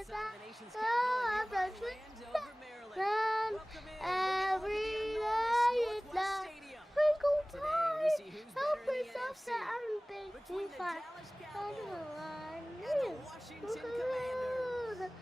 outside of the nation's capital in nearby Landover, Maryland. Welcome in. We're going to look at the enormous Northwest Stadium. Today, we see who's better in the NFC. Between the Dallas Cowboys and the Washington Commanders.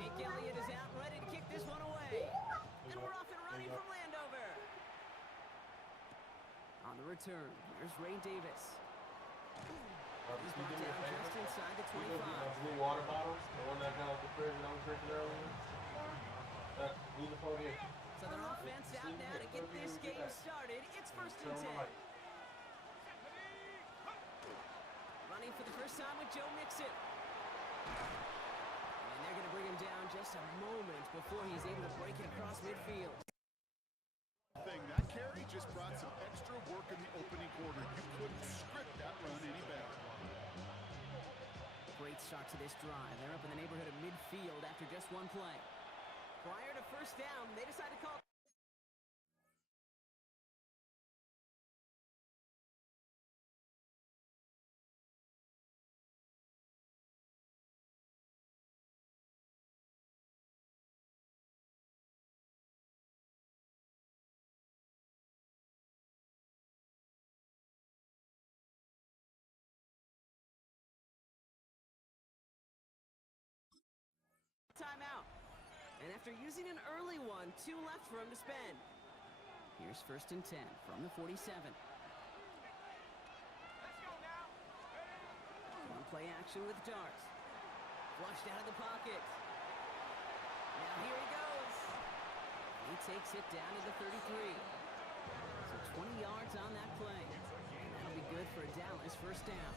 Jake Elliott is out and ready to kick this one away. And we're off and running from Landover. On the return, here's Ray Davis. He's brought down just inside the 25. Blue water bottles, the one that got the fridge I was drinking earlier. Leave the phone here. So their offense out now to get this game started. It's first and 10. Running for the first time with Joe Mixon. And they're going to bring him down just a moment before he's able to break it across midfield. That carry just brought some extra work in the opening quarter. You couldn't script that run any better. Great start to this drive. They're up in the neighborhood of midfield after just one play. Prior to first down, they decide to call. Timeout. And after using an early one, 2 left for him to spend. Here's first and 10 from the 47. One play action with darts. Flushed out of the pocket. Now here he goes. He takes it down to the 33. So 20 yards on that play. And that'll be good for a Dallas first down.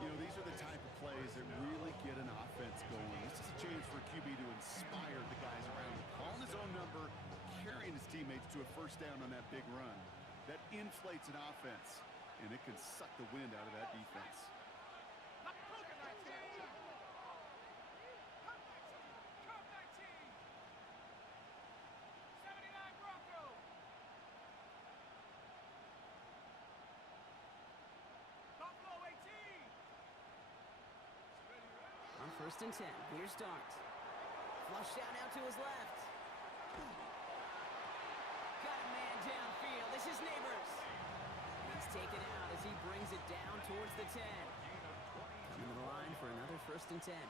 You know, these are the type of plays that really get an offense going. This is a chance for a QB to inspire the guys around him. Calling his own number, carrying his teammates to a first down on that big run. That inflates an offense, and it can suck the wind out of that defense. First and 10. Here's Dart. Flushed out now to his left. Got a man downfield. This is Neighbors. He's taken out as he brings it down towards the 10. Coming to the line for another first and 10. A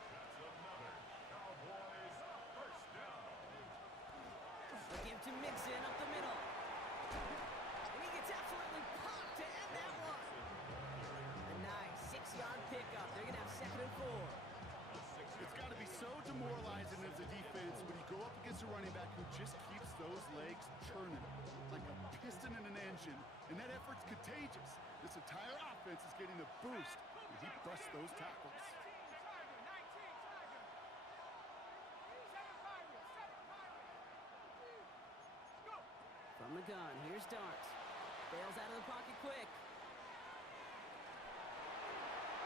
give to Mixon up the middle. And he gets absolutely popped to end that one. A nice 6-yard pickup. They're going to have second and 4. It's got to be so demoralizing as a defense when you go up against a running back who just keeps those legs churning like a piston in an engine, and that effort's contagious. This entire offense is getting a boost when he busts those tackles. From the gun, here's Dart. Bails out of the pocket quick.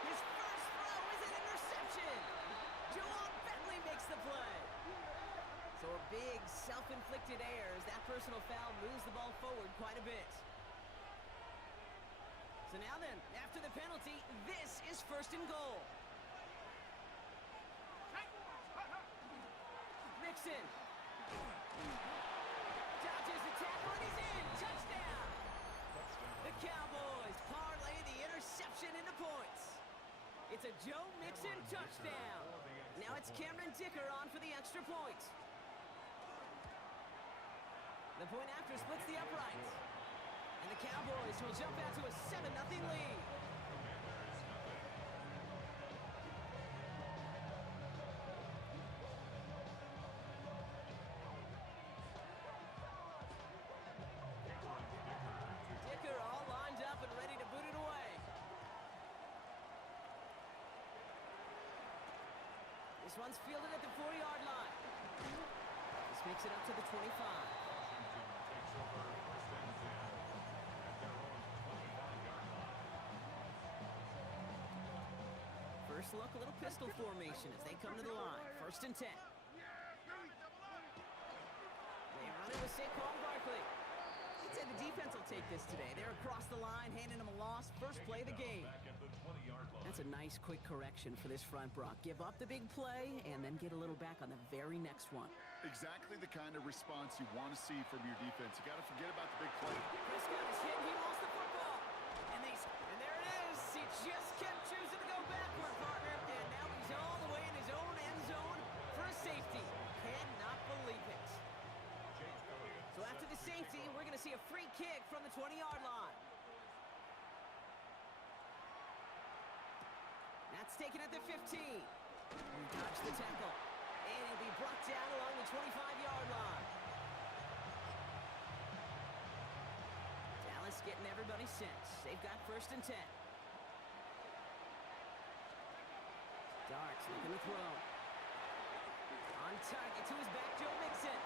His first throw is an interception. Juwan Bentley makes the play. So a big self-inflicted error as that personal foul moves the ball forward quite a bit. So now then, after the penalty, this is first and goal. Mixon. Dodges the tackle and he's in. Touchdown. The Cowboys parlay the interception into points. It's a Joe Mixon touchdown. Now it's Cameron Dicker on for the extra point. The point after splits the uprights. And the Cowboys will jump out to a 7-0 lead. Dicker all lined up and ready to boot it away. This one's fielded at the 40-yard line. This takes it up to the 25. First look, a little pistol formation as they come to the line. 1st and 10. They run it with Saquon Barkley. I'd say the defense will take this today. They're across the line, handing them a loss. First play of the game. That's a nice quick correction for this front, Brock. Give up the big play and then get a little back on the very next one. Exactly the kind of response you want to see from your defense. You got to forget about the big play. Prescott is hit. He lost the football. And there it is. He just kept choosing to go backward, partner. And now he's all the way in his own end zone for a safety. Cannot believe it. So after the safety, we're going to see a free kick from the 20-yard line. That's taken at the 15. He dodged the tackle. And he'll be brought down along the 25-yard line. Dallas getting everybody sent. They've got 1st and 10. Darts looking to throw. On target to his back, Joe Mixon.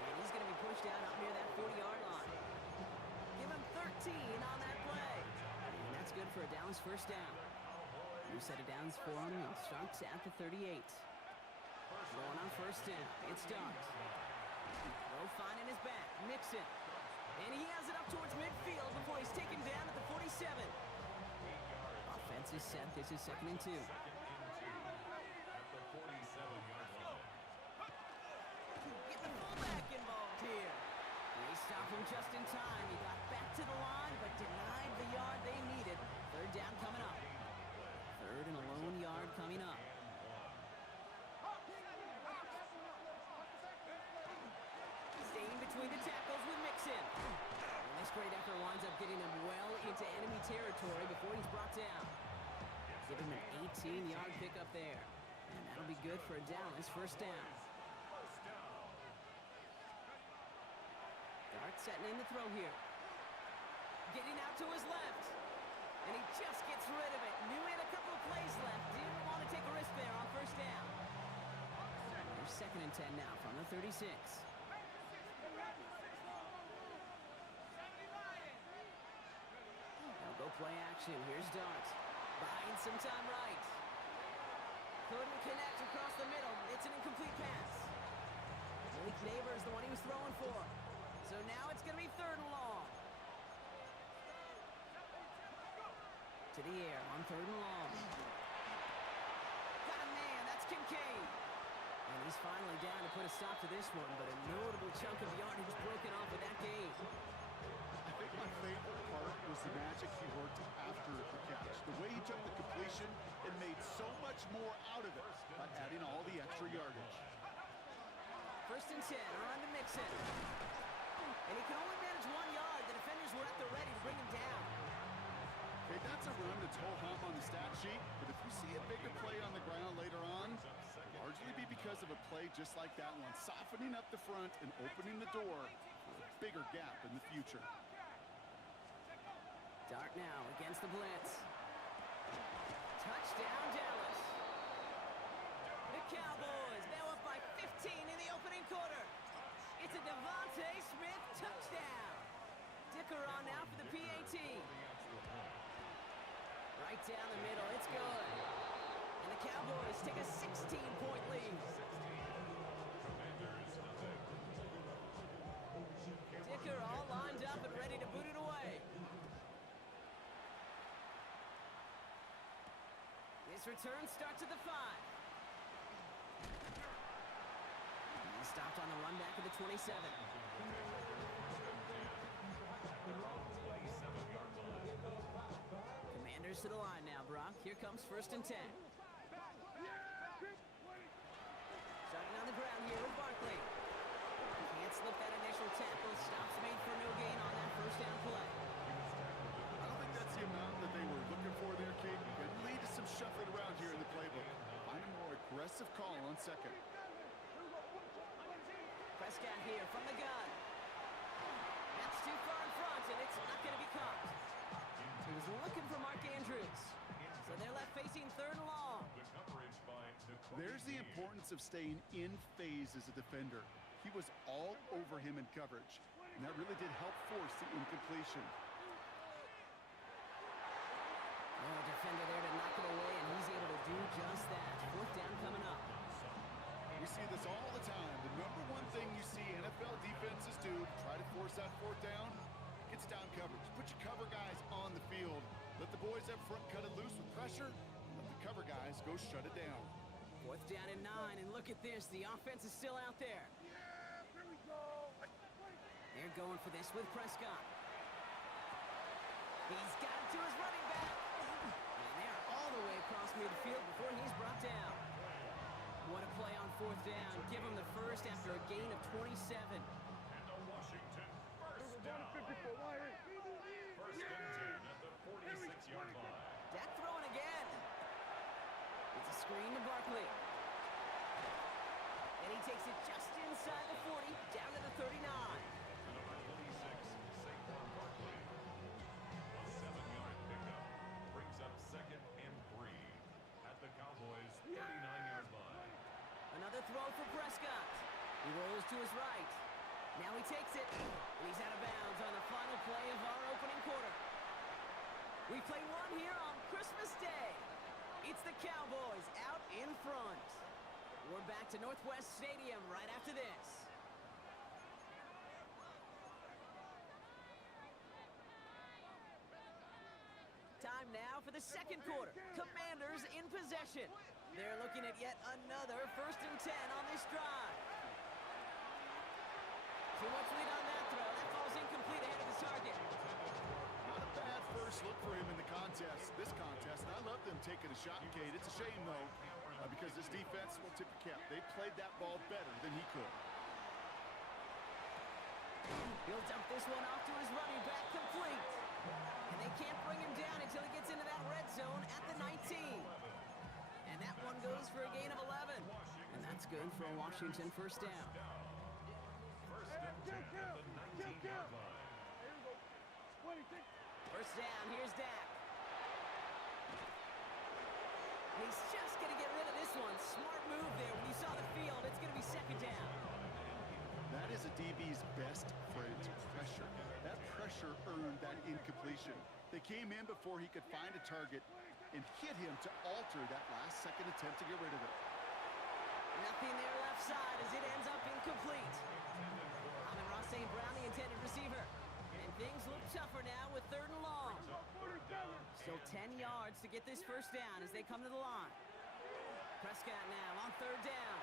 And he's going to be pushed out up near that 40-yard line. Give him 13 on that play. And that's good for a Dallas 1st down. New set of downs for him. He'll start at the 38. Going on 1st down. It's Dart. Low finding his back. Mixon. And he has it up towards midfield before he's taken down at the 47. Offense is set. This is 2nd and 2. Get the fullback involved here. They stopped him just in time. He got back to the line, but denied the yard they needed. 3rd down coming up. 3rd and a lone yard coming up. Staying between the tackles with Mixon. And this great effort winds up getting him well into enemy territory before he's brought down. Give him an 18-yard pickup there. And that'll be good for a Dallas 1st down. Dart setting in the throw here. Getting out to his left. And he just gets rid of it. Knew he had a couple of plays left. Didn't want to take a risk there on 1st down. There's 2nd and 10 now from the 36. Now go play action. Here's Dart. Buying some time right. Couldn't connect across the middle. It's an incomplete pass. Malik Neighbors, the one he was throwing for. So now it's going to be 3rd and long. To the air on 3rd and long. Got a man. That's Kincaid. And he's finally down to put a stop to this one, but a notable chunk of yardage broken off with that game. I think my favorite part was the magic he worked after the catch. The way he took the completion and made so much more out of it by adding all the extra yardage. 1st and 10, around to Mixon. And he can only manage 1 yard. The defenders were at the ready to bring him down. Okay, that's a run that's ho-hum on the stat sheet, but if you see a bigger play on the ground later on, largely be because of a play just like that one, softening up the front and opening the door for a bigger gap in the future. Dart now against the blitz. Touchdown, Dallas. The Cowboys now up by 15 in the opening quarter. It's a Devontae Smith touchdown. Dicker on now for the PAT. Right down the middle, it's good. And the Cowboys take a 16-point lead. Dicker all lined up and ready to boot it away. This return starts at the 5. He stopped on the run back of the 27. Commanders to the line now, Brock. Here comes 1st and 10. Starting on the ground here with Barkley. Can't slip that initial tackle. Stops made for no gain on that 1st down play. I don't think that's the amount that they were looking for there, Kate. It can lead to some shuffling around here in the playbook. Find a more aggressive call on 2nd. Prescott here from the gun. That's too far in front, and it's not going to be caught. He was looking for Mark Andrews. So they're left facing 3rd and long. There's the importance of staying in phase as a defender. He was all over him in coverage, and that really did help force the incompletion. Oh, defender there to knock it away, and he's able to do just that. Fourth down coming up. We see this all the time. The number one thing you see NFL defenses do, try to force that fourth down, gets down coverage. Put your cover guys on the field. Let the boys up front cut it loose with pressure. Let the cover guys go shut it down. Fourth down and 9, and look at this. The offense is still out there. They're going for this with Prescott. He's got it to his running back. And they're all the way across midfield before he's brought down. What a play on fourth down. Give him the first after a gain of 27. And the Washington first down. First and 10 at the 46-yard line. Dak throwing again. It's a screen to Barkley. And he takes it just inside the 40, down to the 39. Number 26, Saquon Barkley. A 7-yard pickup brings up second and 3 at the Cowboys' 39-yard line. Another throw for Prescott. He rolls to his right. Now he takes it, and he's out of bounds on the final play of our opening quarter. We play one here on Christmas Day. It's the Cowboys out in front. We're back to Northwest Stadium right after this. Time now for the second quarter. Commanders in possession. They're looking at yet another first and 10 on this drive. Too much lead on that throw. That falls incomplete ahead of the target. Not a bad first look for him in the contest. This contest, and I love them taking a shot, Kate. It's a shame, though, because this defense will tip your cap. They played that ball better than he could. He'll dump this one off to his running back, complete. And they can't bring him down until he gets into that red zone at the 19. And that one goes for a gain of 11. And that's good for a Washington first down. First and 10 at the 19-yard line. First down, here's Dak. He's just going to get rid of this one. Smart move there. When you saw the field, it's going to be second down. That is a DB's best friend, pressure. That pressure earned that incompletion. They came in before he could find a target and hit him to alter that last-second attempt to get rid of it. Nothing there left side as it ends up incomplete. Amon-Ra St. Brown, the intended receiver. And things look tougher now with third and long. Still 10 yards to get this first down as they come to the line. Prescott now on third down.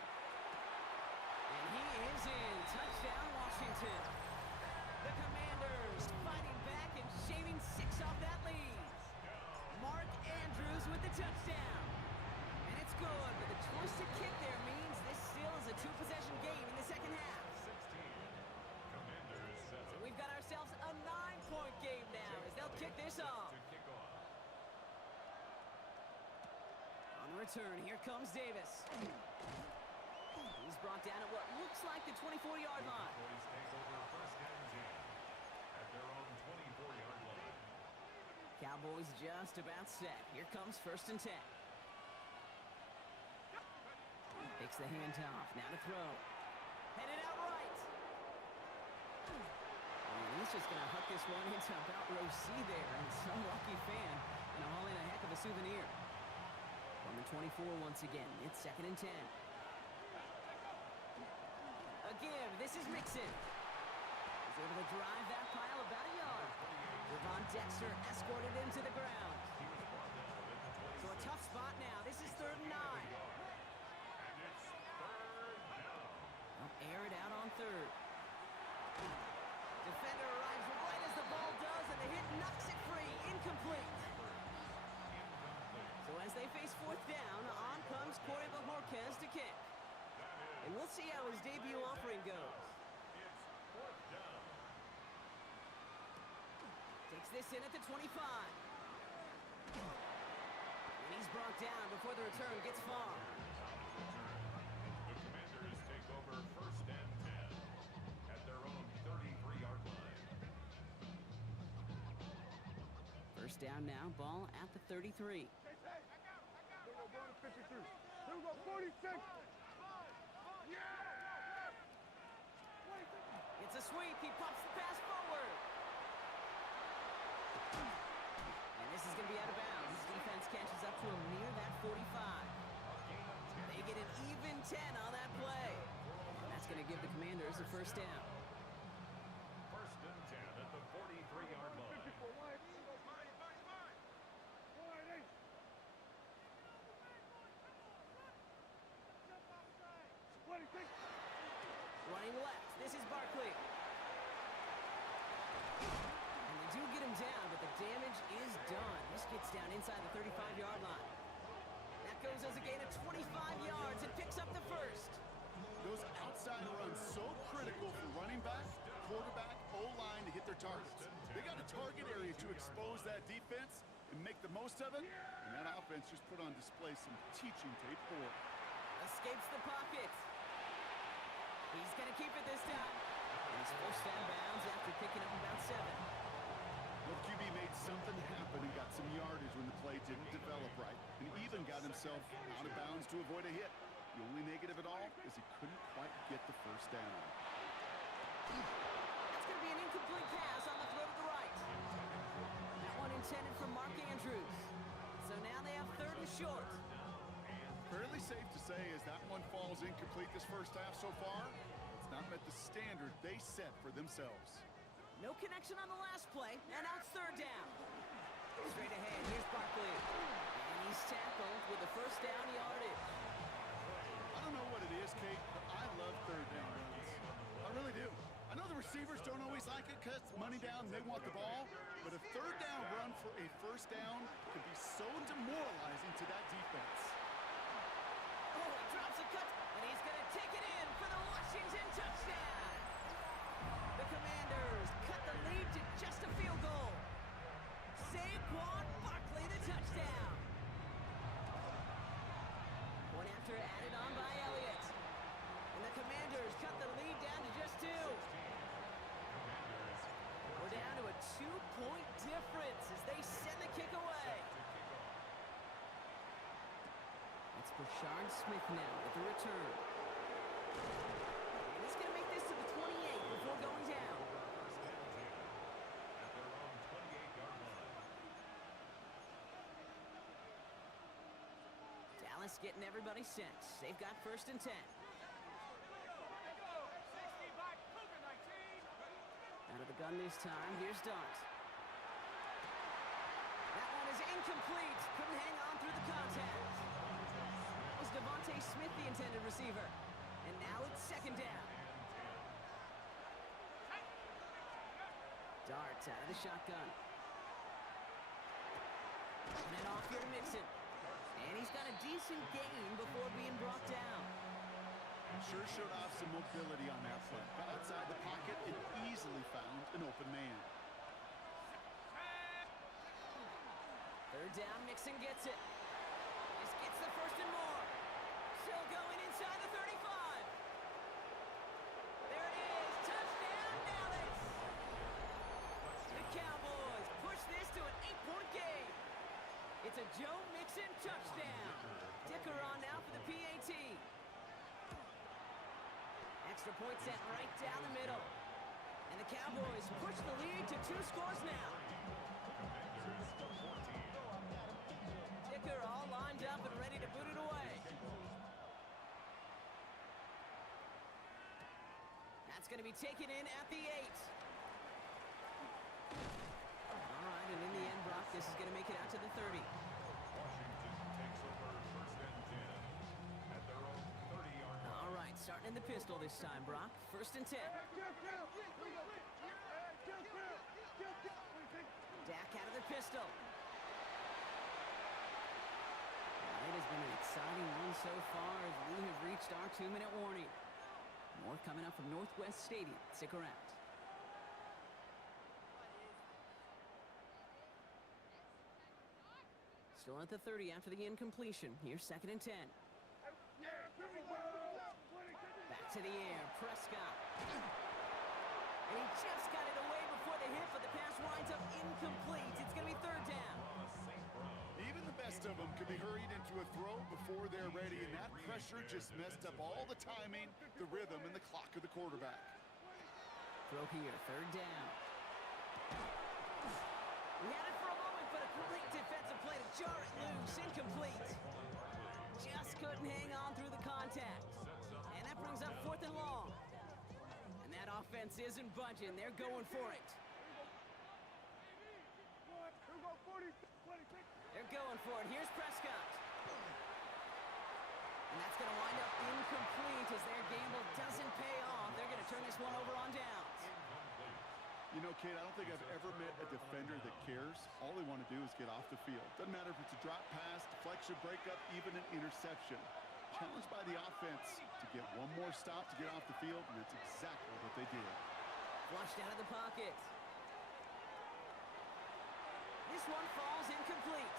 And he is in. Touchdown, Washington. The Commanders fighting back and shaving 6 off that lead. Mark Andrews with the touchdown. And it's good, but the twisted kick there means this still is a 2-possession game in the second half. 16. Commanders set So up we've got ourselves a 9-point game now as they'll kick this off. to kick off. On the return, here comes Davis. He's brought down at what looks like the 24-yard line. Boys take over first and 10 at their own 24-yard line. Cowboys just about set. Here comes first and 10. Takes the handoff. Now to throw. Headed out right. And he's just going to hook this one into about row C there. And some lucky fan going to haul in a heck of a souvenir. From the 24 once again. It's second and 10. A give. This is Mixon. He's able to drive that pile about a yard. Devon Dexter escorted him to the ground. So a tough spot now. This is third and 9. And it's third down. I'll air it out on third. Defender arrives right as the ball does, and the hit knocks it free. Incomplete. So as they face fourth down, on comes Corey Bajorquez to kick. And we'll see how his debut offering goes. It's fourth down. Takes this in at the 25. And he's brought down before the return gets far. The Commanders take over first and 10 at their own 33-yard line. First down now, ball at the 33. It's a sweep. He pops the pass forward. And this is going to be out of bounds. Defense catches up to him near that 45. They get an even 10 on that play. And that's going to give the Commanders a first down. First and 10 at the 43-yard line. Running left. This is Barkley. And they do get him down, but the damage is done. This gets down inside the 35-yard line. That goes as a gain of 25 yards and picks up the first. Those outside runs so critical for running back, quarterback, O-line to hit their targets. They got a target area to expose that defense and make the most of it, and that offense just put on display some teaching tape for it. Escapes the pocket. He's going to keep it this time. And he's forced out of bounds after picking up about 7. Well, QB made something happen and got some yardage when the play didn't develop right, and even got himself out of bounds to avoid a hit. The only negative at all is he couldn't quite get the first down. That's going to be an incomplete pass on the throw to the right. That one intended for Mark Andrews. So now they have 3rd and short. Fairly safe to say as that one falls incomplete this first half so far, it's not met the standard they set for themselves. No connection on the last play, and now it's 3rd down. Straight ahead, here's Barkley. And he's tackled with the first down yardage. I don't know what it is, Kate, but I love 3rd down runs. I really do. I know the receivers don't always like it because it's money down and they want the ball, but a 3rd down run for a first down can be so demoralizing to that defense. Oh, he drops a cut, and he's going to take it in for the Washington touchdown. The Commanders cut the lead to just a field goal. Saquon Barkley, the touchdown. One after added on by Elliott. And the Commanders cut the lead down to just 2. We're down to a 2-point difference as they send the kick away. It's Brashard Smith now with the return. And he's going to make this to the 28 before going down. First and 10 at their own 28-yard line. Dallas getting everybody set. They've got 1st and 10. Out of the gun this time. Here's Dart. That one is incomplete. Couldn't hang on through the contact. That was Devontae Smith, the intended receiver. And now it's 2nd down. Dart out of the shotgun. And off here to Mixon. And he's got a decent gain before being brought down. Sure showed off some mobility on that play. Got outside the pocket and easily found an open man. 3rd down, Mixon gets it. This gets the 1st and more. Still going inside the 35. There it is. Touchdown, Dallas. The Cowboys push this to an 8-point game. It's a Joe Mixon touchdown. Dicker on now for the PAT. Extra point set right down the middle. And the Cowboys push the lead to 2 scores now. Dicker all lined up and ready to boot it away. That's going to be taken in at the 8. All right, and in the end, Brock, this is going to make it out to the 30. Washington takes over 1st and 10 at their own 30-yard line. All right, starting in the pistol this time, Brock. 1st and 10. Dak out of the pistol. It has been an exciting one so far as we have reached our 2-minute warning. More coming up from Northwest Stadium. Stick around. Still at the 30 after the incompletion. Here's 2nd and 10. Back to the air. Prescott. And he just got it away before the hit, but the pass winds up incomplete. It's going to be 3rd down. Even the best of them can be hurried into a throw before they're ready, and that pressure just messed up all the timing, the rhythm, and the clock of the quarterback. Throw here, third down. We had it for a moment, but a great defensive play to jar it loose. Incomplete. Just couldn't hang on through the contact. And that brings up 4th and long. And that offense isn't budging. They're going for it. They're going for it. Here's Prescott. And that's going to wind up incomplete as their gamble doesn't pay off. They're going to turn this one over on downs. You know, Kate, I don't think I've ever met a defender that cares. All they want to do is get off the field. Doesn't matter if it's a drop pass, deflection, breakup, even an interception. Challenged by the offense to get one more stop to get off the field, and that's exactly what they did. Flushed out of the pocket. This one falls incomplete.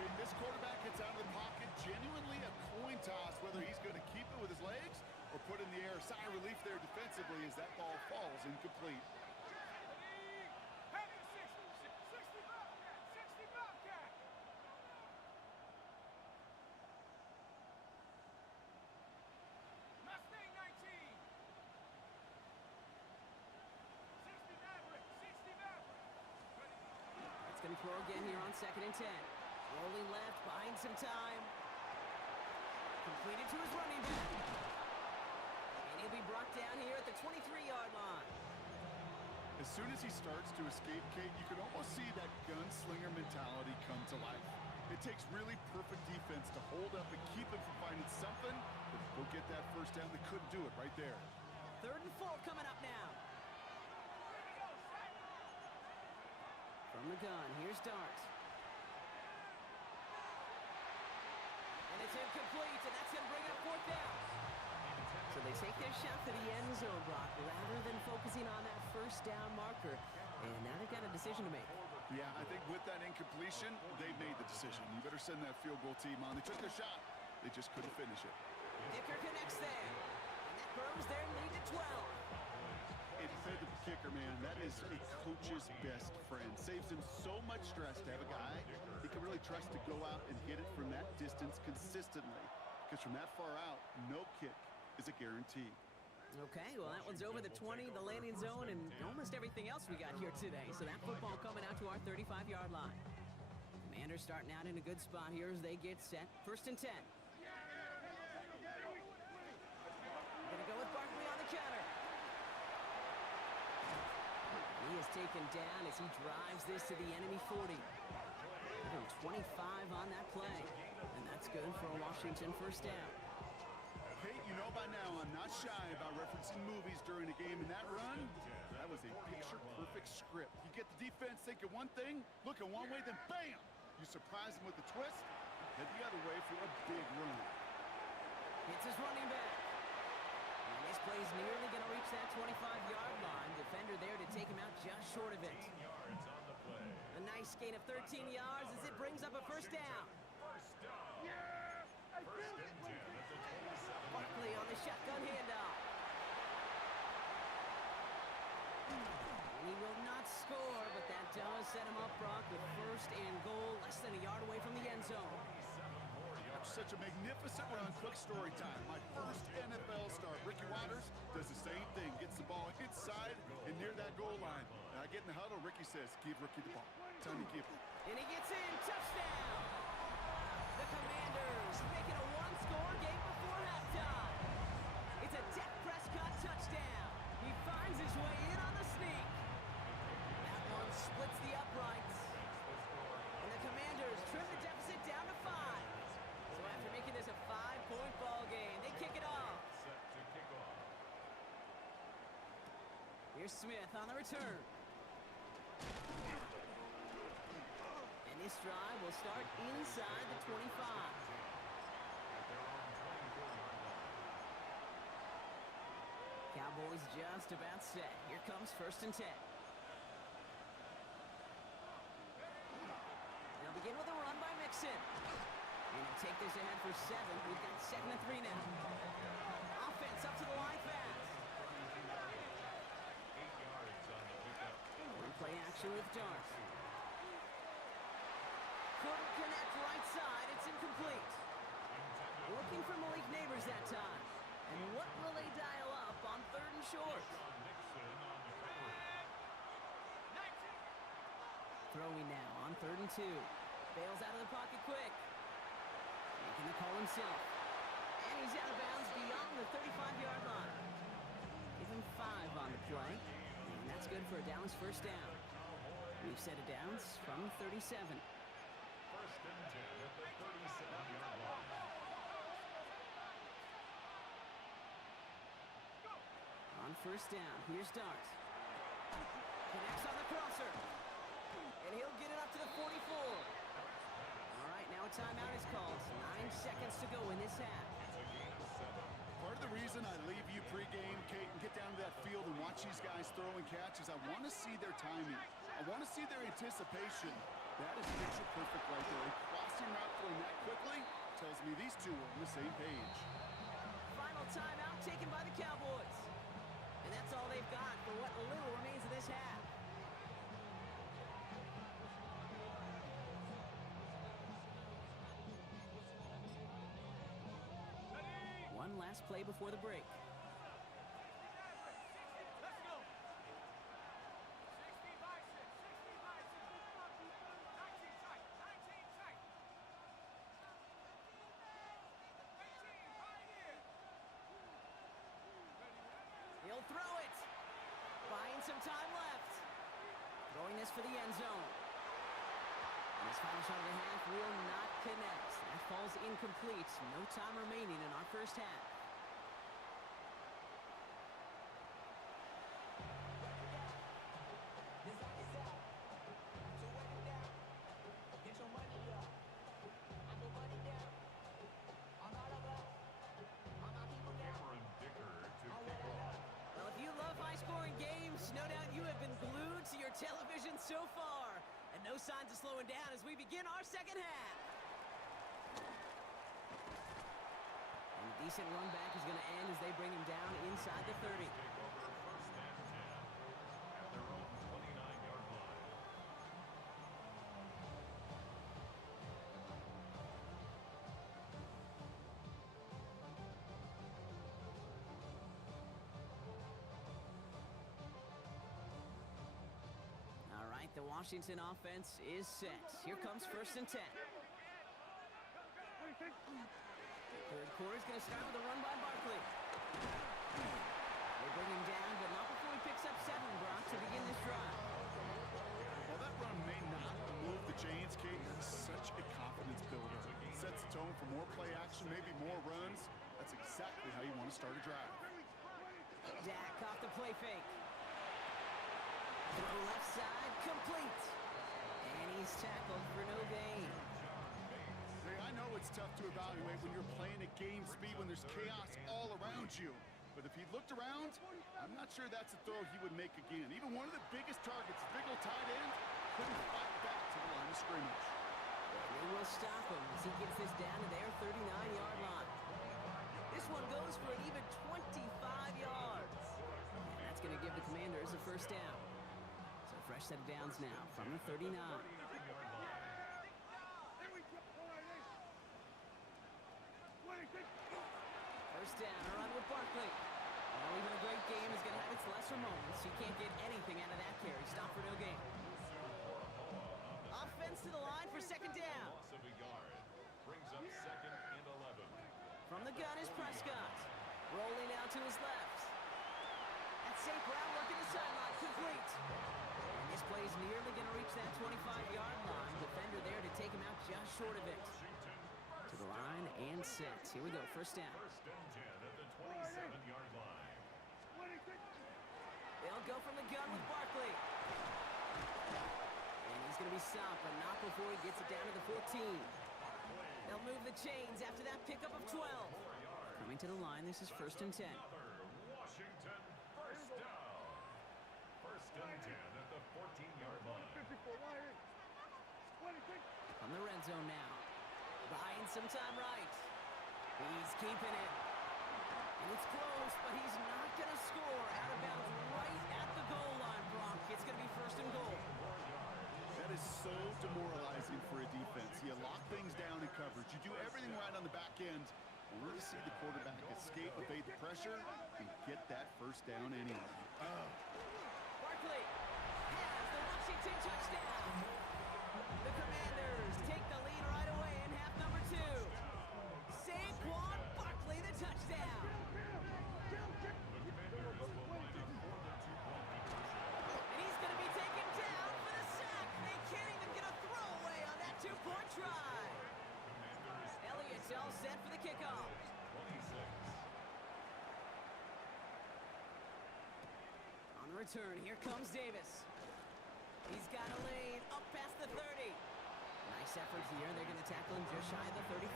Kate, this quarterback gets out of the pocket, genuinely a coin toss, whether he's going to keep it with his legs or put in the air. Sigh of relief there defensively as that ball falls incomplete. Going to throw again here on 2nd and 10. Rolling left, buying some time. Completed to his running back. And he'll be brought down here at the 23-yard line. As soon as he starts to escape, Kate, you can almost see that gunslinger mentality come to life. It takes really perfect defense to hold up and keep him from finding something, but go get that first down. They couldn't do it right there. 3rd and 4 coming up now. From the gun, here's Dart. And it's incomplete, and that's going to bring up 4th down. So they take their shot to the end zone block rather than focusing on that first down marker. And now they've got a decision to make. Yeah, I think with that incompletion, they made the decision. You better send that field goal team on. They took their shot. They just couldn't finish it. Dicker connects there. And that grows their lead to 12. It fed the kicker, man. That is a coach's best friend. Saves him so much stress to have a guy he can really trust to go out and hit it from that distance consistently. Because from that far out, no kick is a guarantee. Okay, well, that one's over the 20, the landing zone, and almost everything else we got here today. So that football coming out to our 35-yard line. Commanders starting out in a good spot here as they get set. 1st and 10. Gonna go with Barkley on the counter. He is taken down as he drives this to the enemy 40. 25 on that play. And that's good for a Washington first down. Hey, you know by now I'm not shy about referencing movies during a game, and that run, that was a picture-perfect script. You get the defense thinking one thing, looking one way, then bam! You surprise them with a twist, head the other way for a big run. It's his running back. And this play's nearly going to reach that 25-yard line. Defender there to take him out just short of it. A nice gain of 13 yards as it brings up a first down. Barkley on the shotgun handoff. And he will not score, but that does set him up, Brock, with 1st and goal, less than a yard away from the end zone. After such a magnificent run, quick story time. My first NFL start, Ricky Waters, does the same thing. Gets the ball inside and near that goal line. And I get in the huddle, Ricky says, give Ricky the ball. Time to give him. And he gets in, touchdown! The Commanders make it a one-score game before halftime. It's a Dak Prescott touchdown. He finds his way in on the sneak. That one splits the uprights. And the Commanders trim the deficit down to 5. So after making this a 5-point ball game, they kick it off. Here's Smith on the return. And this drive will start inside the 25. Cowboys just about set. Here comes 1st and 10. They'll begin with a run by Mixon. And they'll take this ahead for 7. We've got 2nd and 3 now. Offense up to the line fast. Play action with Dart. Couldn't connect right side. It's incomplete. Looking for Malik Neighbors that time. And what will they dial up on 3rd and short? Throwing now on 3rd and 2. Bails out of the pocket quick. Making the call himself. And he's out of bounds beyond the 35-yard line. Give him 5 on the play. And that's good for a Dallas first down. We've set a downs from 37. First and 10 at the 37-yard line. On first down, here's Dart. Connects on the crosser. And he'll get it up to the 44. All right, now a timeout is called. 9 seconds to go in this half. Part of the reason I leave you pregame, Kate, and get down to that field and watch these guys throw and catch is I want to see their timing. I want to see their anticipation. That is picture perfect right there. A crossing route throwing that quickly tells me these two are on the same page. Final timeout taken by the Cowboys. And that's all they've got for what little remains of this half. One last play before the break. He'll throw it. Buying some time left. Throwing this for the end zone. And his final shot of the half will not connect. That falls incomplete. No time remaining in our first half. Cameron Dicker to kick off. Well, if you love high-scoring games, no doubt you have been glued to your television so far. And no signs of slowing down as we begin our second half. And a decent run back is going to end as they bring him down inside the 30. Take over first and 10 at their own 29-yard line. All right, the Washington offense is set. Here comes first and 10. Third quarter is going to start with a run by Barkley. They bring him down, but not before he picks up 7, Brock, to begin this drive. While that run may not move the chains, Kate, it's such a confidence builder. Sets the tone for more play action, maybe more runs. That's exactly how you want to start a drive. Dak off the play fake. Throw left side, complete. And he's tackled for no gain. Hey, I know it's tough to evaluate when you're playing at game speed when there's chaos all around you. But if he looked around, I'm not sure that's a throw he would make again. Even one of the biggest targets, big old tight end, couldn't fight back to the line of scrimmage. And they will stop him as he gets this down to their 39-yard line. This one goes for an even 25 yards. And that's going to give the Commanders a first down. So a fresh set of downs now from the 39. First down, a run with Barkley. Well, even a great game is going to have its lesser moments. He can't get anything out of that carry. Stop for no gain. Offense to the line for second down. Loss of a yard brings up second and 11. From the gun is Prescott. Rolling out to his left. That's St. Brown working the sideline. Complete. And this play is nearly going to reach that 25-yard line. Defender there to take him out just short of it. To the line and set. Here we go. First down. First and 10 at the 27-yard line. They'll go from the gun with Barkley. And he's going to be stopped, but not before he gets it down to the 14. They'll move the chains after that pickup of 12. Coming to the line, this is first and 10. Another Washington first down. First and 10 at the 14-yard line. From the red zone now. Buying some time right. He's keeping it. And it's close, but he's not going to score. Out of bounds right at the goal line, Brock. It's going to be first and goal. That is so demoralizing for a defense. coverage. You do everything right on the back end. We're going to see the quarterback escape, evade the pressure, and get that first down anyway. Barkley has the Washington touchdown. The Commanders take the lead right away in half number 2. Saquon Barkley, the touchdown. And he's going to be taken down for the sack. They can't even get a throwaway on that 2-point try. Elliott's all set for the kickoff. On the return, here comes Davis. He's got a lane up past the 30. Nice effort here. They're going to tackle him just shy of the 35.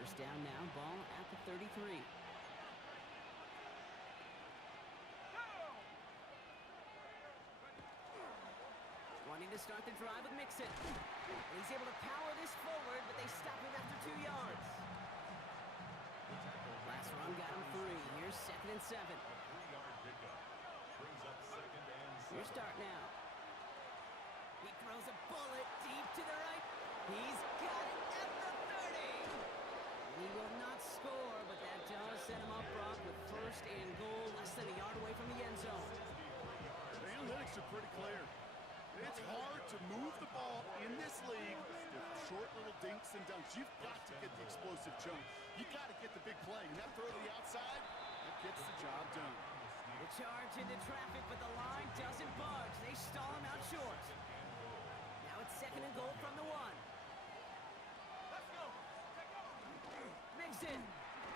First down now, ball at the 33. Wanting to start the drive with Mixon. And he's able to power this forward, but they stop him after 2 yards. Last run got him 3. Here's 2nd and 7. Here's start now. He throws a bullet deep to the right. He's got it at the 30. And he will not score, but that does set him up, Brock, with 1st and goal, less than a yard away from the end zone. The analytics are pretty clear. It's hard to move the ball in this league with short little dinks and dunks. You've got to get the explosive jump. You got to get the big play. And that throw to the outside, that gets the job done. The charge into traffic, but the line doesn't budge. They stall him out short. Now it's 2nd and goal from the 1. Let's go. Mixon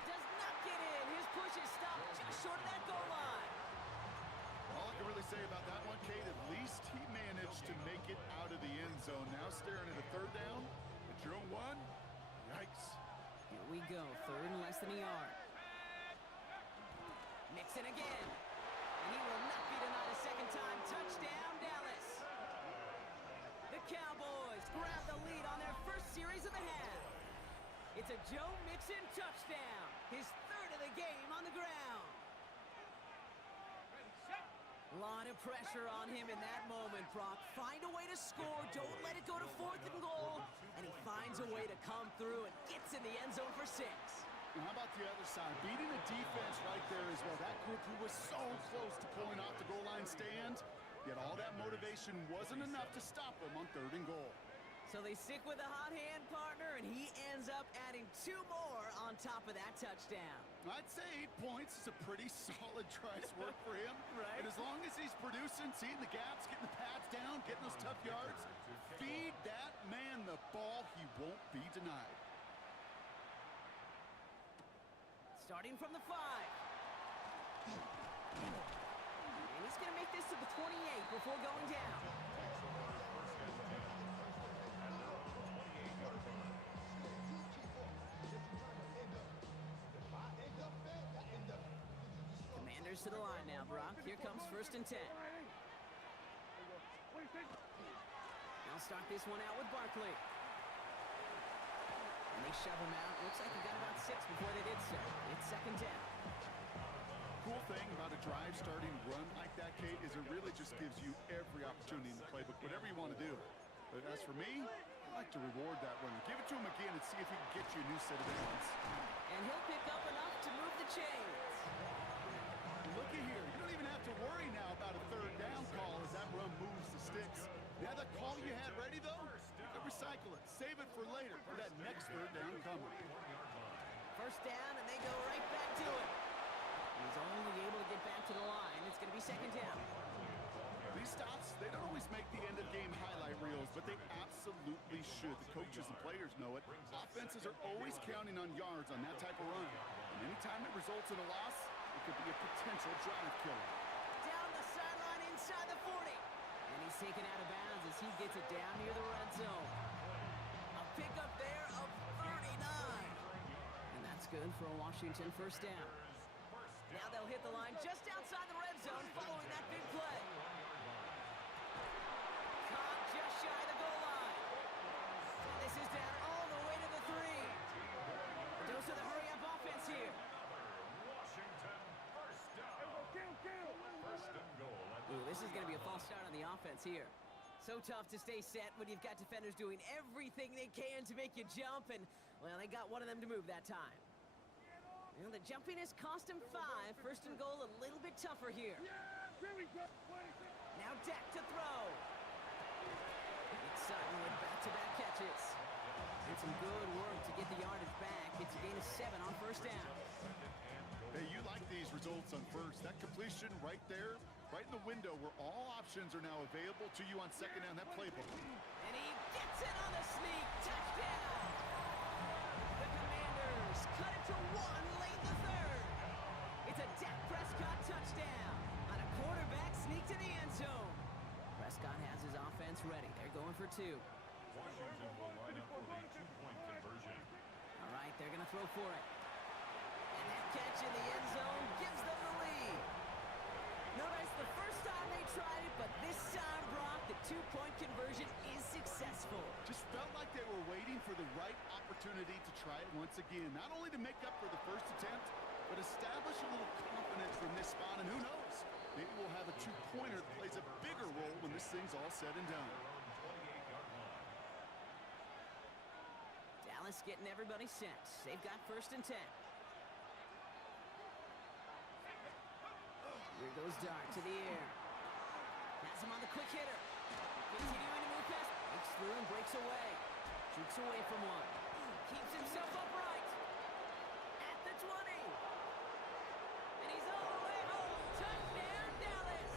does not get in. His push is stopped just short of that goal line. All I can really say about that one, Kate, at least he managed to make it out of the end zone. Now staring at a 3rd down at your own 1. Yikes. Here we go, 3rd and less than a yard. Mixon again. And he will not be denied a 2nd time. Touchdown, Dallas. The Cowboys grab the lead on their first series of the half. It's a Joe Mixon touchdown. His 3rd of the game on the ground. A lot of pressure on him in that moment, Brock. Find a way to score. Don't let it go to 4th and goal. And he finds a way to come through and gets in the end zone for 6. And how about the other side? Beating the defense right there as well. That group who was so close to pulling off the goal line stand, yet all that motivation wasn't enough to stop them on 3rd and goal. So they stick with a hot hand partner, and he ends up adding 2 more on top of that touchdown. I'd say 8 points is a pretty solid try's work for him. Right. And as long as he's producing, seeing the gaps, getting the pads down, getting those tough yards, feed that man the ball, he won't be denied. Starting from the 5. And he's going to make this to the 28 before going down. Commanders to the line now, Brock. Here comes 1st and 10. They'll start this one out with Barkley. And they shove him out. Looks like he got about 6 before they did so. It's 2nd down. Cool thing about a drive starting run like that, Kate, is it really just gives you every opportunity in the playbook, whatever you want to do. But as for me, I like to reward that run. Give it to him again and see if he can get you a new set of downs. And he'll pick up enough to move the chains. Looky here. You don't even have to worry now about a 3rd down call as that run moves the sticks. Now that call you had ready, though, you can recycle it. Save it for later for that next 3rd down coming. 1st down, and they go right back to it. He's only able to get back to the line. It's going to be 2nd down. These stops, they don't always make the end-of-game highlight reels, but they absolutely should. The coaches and players know it. Offenses are always counting on yards on that type of run. And anytime it results in a loss, it could be a potential drive killer. Down the sideline inside the 40. And he's taken out of bounds as he gets it down near the red zone. A pickup there of 39. And that's good for a Washington 1st down. Now they'll hit the line just outside the red zone following that big play. Caught just shy of the goal line. And this is down all the way to the 3. The dose of the hurry-up offense here. Washington, 1st down. 1st and goal. Ooh, this is going to be a false start on the offense here. So tough to stay set when you've got defenders doing everything they can to make you jump, and, well, they got one of them to move that time. Well, the jumpiness cost him 5. First and goal, a little bit tougher here. Now Dak to throw. Nick Sutton with back-to-back catches. And some good work to get the yardage back. It's a gain of 7 on first down. Hey, you like these results on first. That completion right there, right in the window where all options are now available to you on second down, that playbook. And he gets it on the sneak. Touchdown! The Commanders cut it to 1 late in the third. It's a Dak Prescott touchdown on a quarterback sneak to the end zone. Prescott has his offense ready. They're going for 2. Washington will line up for the 2-point conversion. All right, they're going to throw for it. And that catch in the end zone gives them the lead. Notice the first time they tried it, but this time, Brock, the 2-point conversion is successful. Just felt like they were waiting for the right opportunity to try it once again. Not only to make up for the first attempt, but establish a little confidence from this spot. And who knows, maybe we'll have a 2-pointer that plays a bigger role when this thing's all said and done. Dallas getting everybody set. They've got first and 10. Here goes Dart to the air. Has him on the quick hitter. Continuing to move past. Breaks through and breaks away. Shoots away from one. Keeps himself upright. At the 20. And he's all the way home. Touchdown, Dallas.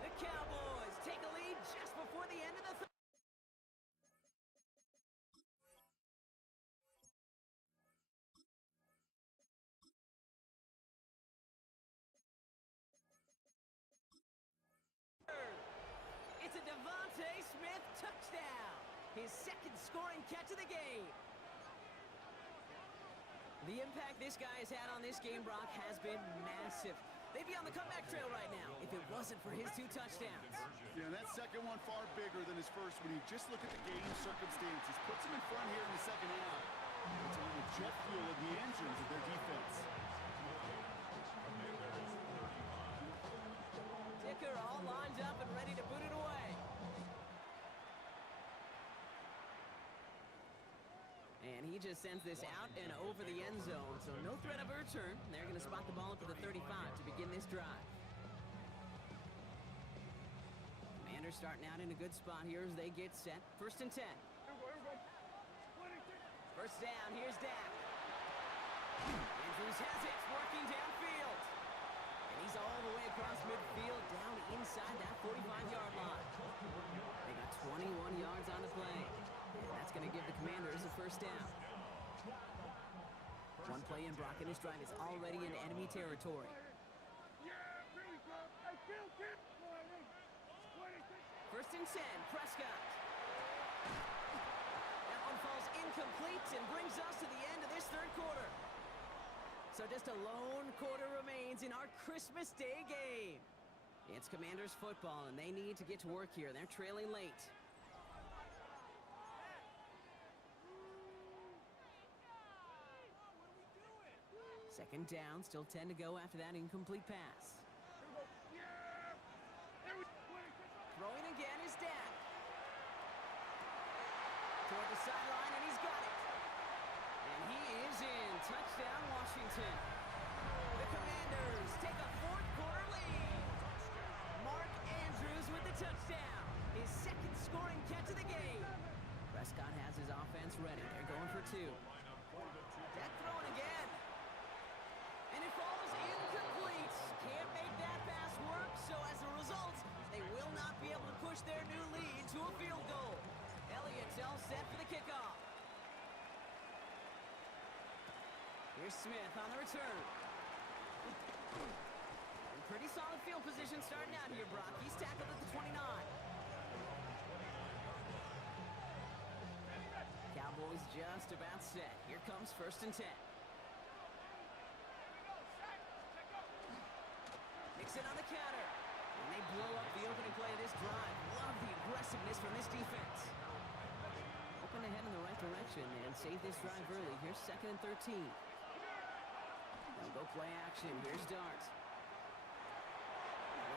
The Cowboys take a lead just before the end of the third. It's a Devontae Smith touchdown. His second scoring catch of the game. The impact this guy has had on this game, Brock, has been massive. They'd be on the comeback trail right now if it wasn't for his 2 touchdowns. Yeah, that second one far bigger than his first when you just look at the game circumstances. Puts him in front here in the second half. It's a little jet fuel in the engines of their defense. Dicker all lined up and ready to boot it away. And he just sends this out and over the end zone, so no threat of a return. They're going to spot the ball up at the 35 to begin this drive. Commanders starting out in a good spot here as they get set. First and 10. First down, here's Dak. Andrews has it, working downfield. And he's all the way across midfield, down inside that 45-yard line. They got 21 yards on the play. And that's going to give the Commanders a first down. One play in, Brock, and his drive is already in enemy territory. First and 10, Prescott. That one falls incomplete and brings us to the end of this third quarter. So just a lone quarter remains in our Christmas Day game. It's Commanders football, and they need to get to work here. They're trailing late. Second down, still 10 to go after that incomplete pass. Throwing again is Dak. Toward the sideline, and he's got it. And he is in. Touchdown, Washington. The Commanders take a fourth-quarter lead. Mark Andrews with the touchdown. His second scoring catch of the game. Prescott has his offense ready. They're going for 2. Dak throwing again. And it falls incomplete. Can't make that pass work, so as a result, they will not be able to push their new lead to a field goal. Elliott's all set for the kickoff. Here's Smith on the return. And pretty solid field position starting out here, Brock. He's tackled at the 29. Cowboys just about set. Here comes first and 10. Nixon on the counter. And they blow up the opening play of this drive. Love the aggressiveness from this defense. Open ahead in the right direction and save this drive early. Here's second and 13. They'll go play action. Here's Dart.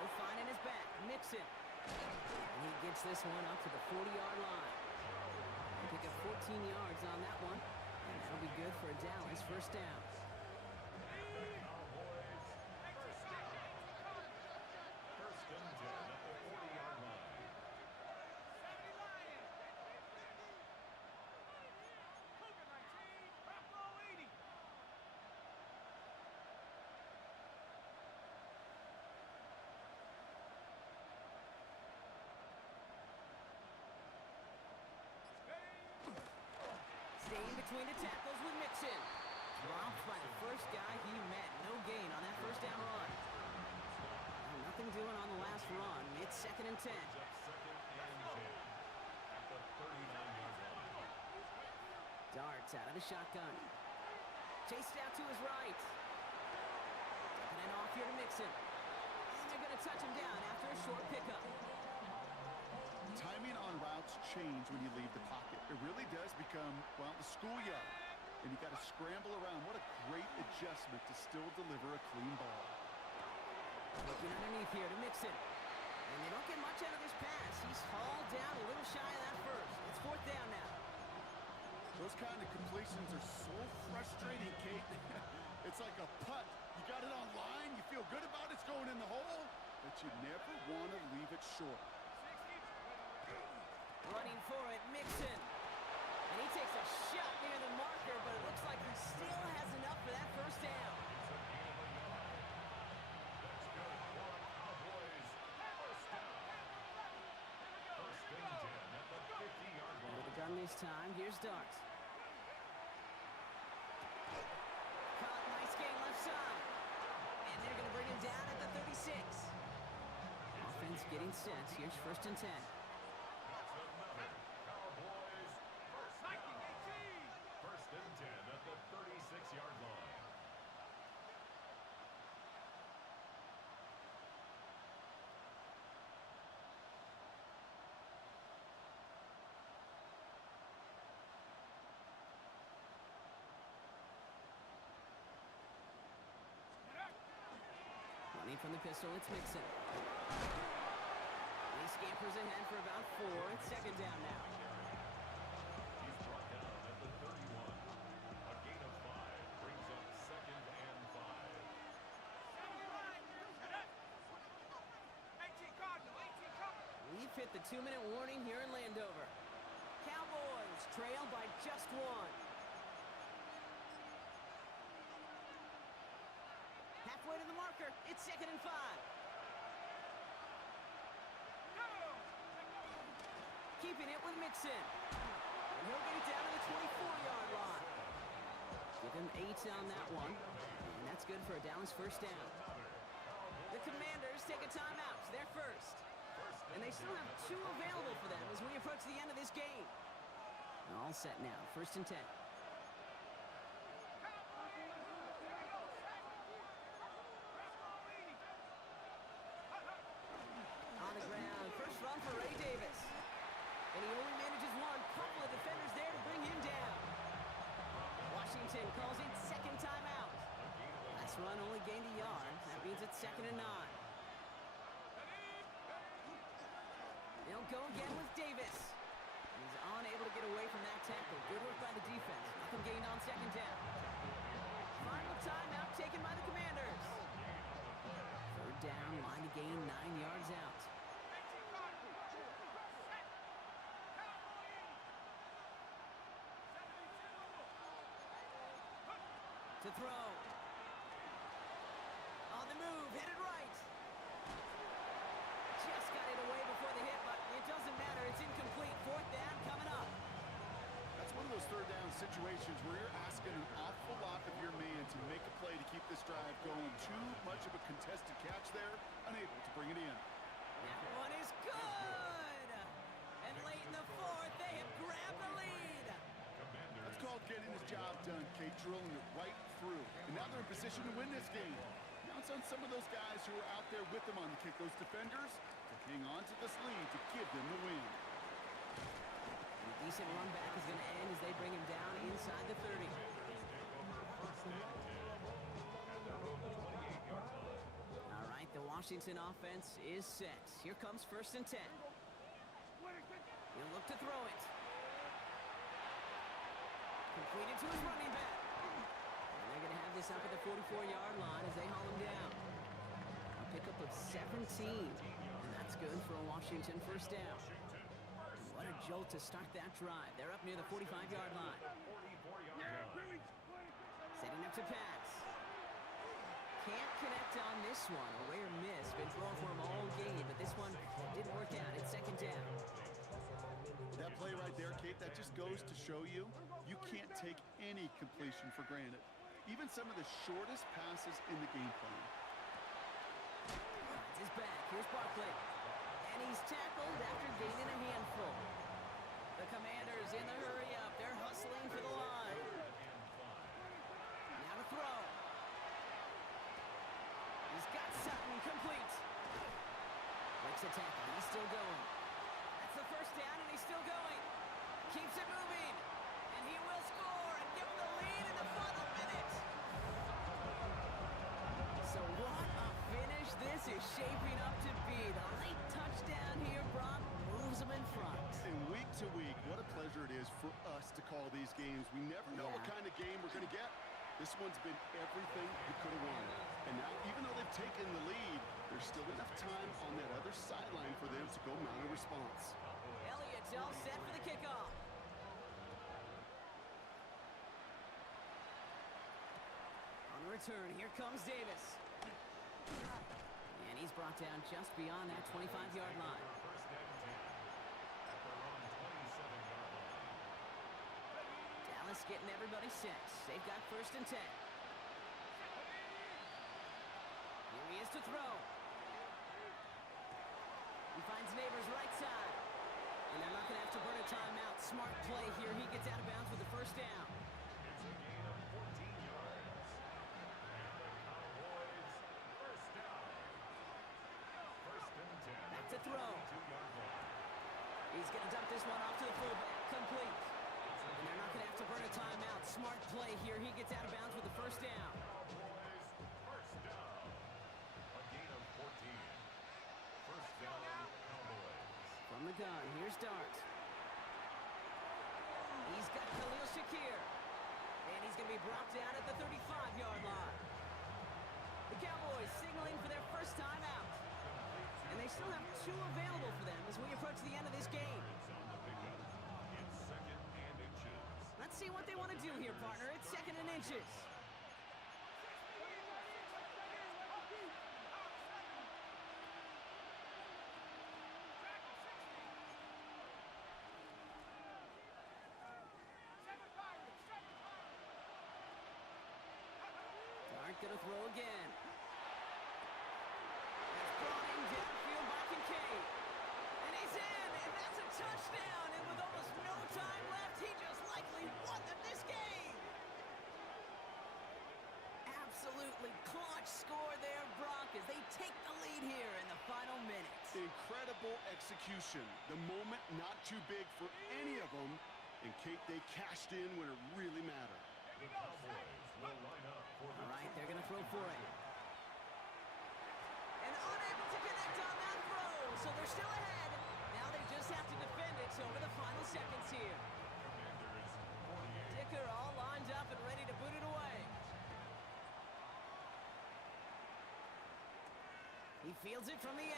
Low finding his back. Nixon. And he gets this one up to the 40-yard line. He'll pick up 14 yards on that one. And that'll be good for a Dallas first down. First and 10 at the 40-yard line. Staying between the tackles with Mixon. Dropped by the first guy he met. No gain on that first down run. Well, nothing doing on the last run. It's second and 10. Brings up second and 10 at the 39-yard line. Darts out of the shotgun. Chased out to his right. Taking it off here to Mixon. And they're going to touch him down after a short pickup. Timing on routes change when you leave the pocket. It really does become, well, the schoolyard. And you got to scramble around. What a great adjustment to still deliver a clean ball. Looking underneath here to Mixon. And they don't get much out of this pass. He's hauled down a little shy of that first. It's fourth down now. Those kind of completions are so frustrating, Kate. It's like a putt. You got it on line. You feel good about it's going in the hole. But you never want to leave it short. Running for it, Mixon. And he takes a shot near the marker, but it looks like he still has enough for that first down. It's a gain of a yard. That's good for a Cowboys first down. First and 10 at the 50-yard With line. the gun this time, here's Darts. Caught, nice gain left side. And they're going to bring him down at the 36. Offense getting set. Here's first and 10. First and 10 at the 36-yard line. Running from the pistol, it's Mixon. He scampers ahead for about 4. It's second down now. He's brought down at the 31. A gain of 5 brings up second and 5. We've hit the 2-minute warning here in Landover. Cowboys trail by just 1. Halfway to the marker. It's second and 5. Keeping it with Mixon. And he'll get it down to the 24-yard line. Give him 8 on that one. And that's good for a Dallas first down. The Commanders take a timeout. They're first. And they still have 2 available for them as we approach the end of this game. All set now. First and 10. On the ground. First run for Ray Davis. And he only manages one. Couple of defenders there to bring him down. Washington calls it second timeout. Last run only gained a yard. That means it's second and 9. They'll go again with Davis. He's unable to get away from that tackle. Good work by the defense. Nothing gained on second down. Final timeout taken by the Commanders. Third down, line to gain 9 yards out. To throw. On the move, hit it right. Just got it away before the hit, but it doesn't matter. It's incomplete. Fourth down coming up. That's one of those third down situations where you're asking an awful lot of your man to make a play to keep this drive going. Too much of a contested catch there, unable to bring it in. That one is good. And late in the fourth, they have grabbed the lead. That's called getting his job done, Kate, drilling it right through. And now they're in position to win this game. Now it's on some of those guys who are out there with them on the kick, those defenders, to hang on to this lead to give them the win. A decent run back is going to end as they bring him down inside the 30. All right, the Washington offense is set. Here comes 1st and 10. He'll look to throw it. Completed to his running back. And they're going to have this up at the 44-yard line as they haul him down. A pickup of 17. And that's good for a Washington 1st down. What a jolt to start that drive. They're up near the 45-yard line. Setting up to pass. Can't connect on this one. A rare miss. Been throwing for him all game, but this one didn't work out. It's 2nd down. That play right there, Kate, that just goes to show you, you can't take any completion for granted. Even some of the shortest passes in the game plan. Finds his back. Here's Barkley. And he's tackled after gaining a handful. The Commanders in the hurry up. They're hustling for the line. Now to throw. He's got Sutton complete. Breaks a tackle. He's still going. That's the 1st down, and he's still going. Keeps it moving. And he will score and give him the lead in the final minute. So what a finish this is shaping up to be. The late touchdown here, Brock, moves them in front. And week to week, what a pleasure it is for us to call these games. We never know what kind of game we're going to get. This one's been everything you could have wanted. And now, even though they've taken the lead, there's still enough time on that other sideline for them to go mount a response. Elliott's all set for the kickoff. On the return, here comes Davis. And he's brought down just beyond that 25-yard line. Dallas getting everybody set. They've got 1st and 10. Here he is to throw. He finds Neighbors right side. And they're not going to have to burn a timeout. Smart play here. He gets out of bounds with the 1st down. It's a gain of 14 yards. And the Cowboys, 1st down. 1st and 10. Back to throw. 22-yard line. He's going to dump this one off to the fullback. Complete. And they're not going to have to burn a timeout. Smart play here. He gets out of bounds with the 1st down. Cowboys, 1st down. A gain of 14. 1st down, Cowboys. From the gun, here's Dart. He's got Khalil Shakir. And he's going to be brought down at the 35-yard line. The Cowboys signaling for their 1st time out. And they still have 2 available for them as we approach the end of this game. It's on the pickup. It's 2nd and inches. Let's see what they want to do here, partner. It's 2nd and inches. Dart gonna throw again. That's brought in downfield by Kincaid. And he's in, and that's a touchdown. And with almost no time left, he just likely won them this game. Absolutely clutch score there, Brock, as they take the lead here in the final minutes. Incredible execution. The moment not too big for any of them. And Kate, they cashed in when it really mattered. The Cowboys will line up for the All right, they're going to throw for it. And unable to connect on that throw, so they're still ahead. Now they just have to defend it over the final seconds here. Commanders 48. Dicker all lined up and ready to boot it away. He fields it from the 8.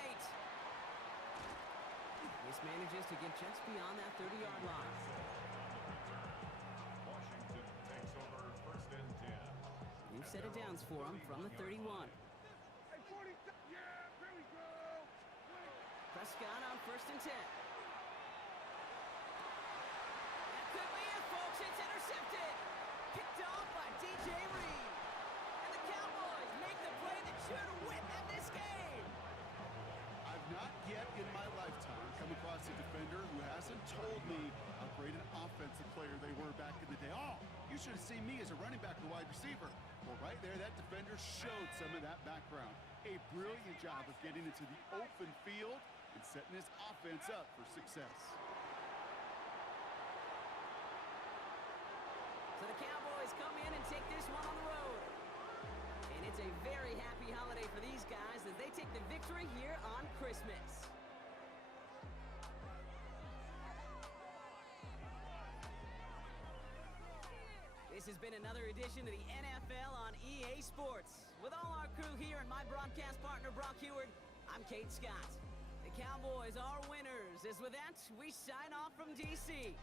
This manages to get just beyond that 30-yard line. Washington takes over 1st and 10. New set of downs for him from the 31. Prescott on 1st and 10. That could be it, folks. It's intercepted. Picked off by DJ Reed. And the Cowboys make the play that should win them this game. I've not yet in my lifetime come across a defender who hasn't told me how great an offensive player they were back in the day. Oh, you should have seen me as a running back or wide receiver. Well, right there, that defender showed some of that background. A brilliant job of getting into the open field and setting his offense up for success. So the Cowboys come in and take this one on the road. And it's a very happy holiday for these guys as they take the victory. Christmas. This has been another edition of the NFL on EA Sports. With all our crew here and my broadcast partner, Brock Heward, I'm Kate Scott. The Cowboys are winners. As with that, we sign off from D.C.